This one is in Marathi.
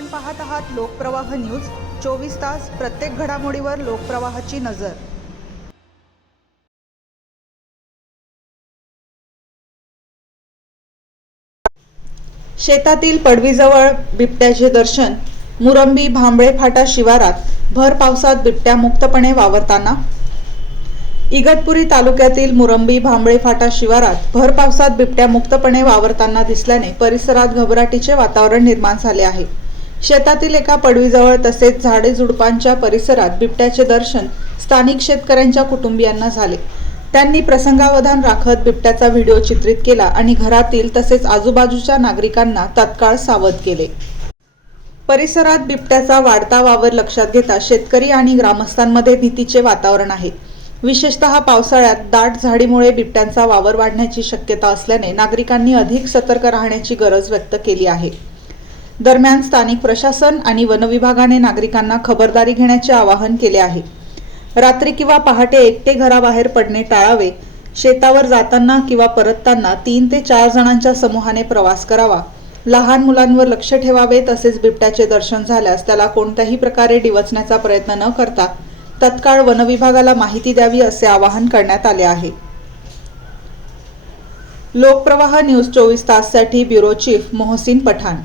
आपण पाहत आहात लोकप्रवाह न्यूज 24 तास प्रत्येक घडामोडीवर लोकप्रवाहाची नजर। शेतातील पडवीजवळ बिबट्याचे दर्शन। मुरंबी भांबळे फाटा शिवारात भर पावसात बिबट्या मुक्तपणे वावरताना। इगतपुरी तालुक्यातील मुरंबी भांबळे फाटा शिवारात भर पावसात बिबट्या मुक्तपणे वावरताना दिसल्याने परिसरात घबराटीचे वातावरण निर्माण झाले आहे। शेतातील एका पडवीजवळ तसेच झाडे झुडपांच्या परिसरात बिबट्याचे दर्शन स्थानिक शेतकऱ्यांच्या कुटुंबियांना झाले। त्यांनी प्रसंगावधान राखत बिबट्याचा व्हिडिओ चित्रित केला आणि घरातील तसेच आजूबाजूच्या नागरिकांना तत्काळ सावध केले। परिसरात बिबट्याचा वाढता वावर लक्षात घेता शेतकरी आणि ग्रामस्थांमध्ये भीतीचे वातावरण आहे। विशेषतः पावसाळ्यात दाट झाडीमुळे बिबट्यांचा वावर वाढण्याची शक्यता असल्याने नागरिकांनी अधिक सतर्क राहण्याची गरज व्यक्त केली आहे। दरम्यान स्थानिक प्रशासन आणि वनविभागाने नागरिकांना खबरदारी घेण्याचे आवाहन केले आहे। रात्री किंवा पहाटे एकटे घराबाहेर पडणे टाळावे। शेतावर जाताना किंवा परतताना 3 ते 4 जणांच्या समूहाने प्रवास करावा। लहान मुलांवर लक्ष ठेवावे तसेच बिबट्याचे दर्शन झाल्यास त्याला कोणत्याही प्रकारे डिवचण्याचा प्रयत्न न करता तत्काळ वनविभागाला माहिती द्यावी असे आवाहन करण्यात आले आहे। लोकप्रवाह न्यूज 24 ताससाठी ब्युरो चीफ मोहसिन पठाण।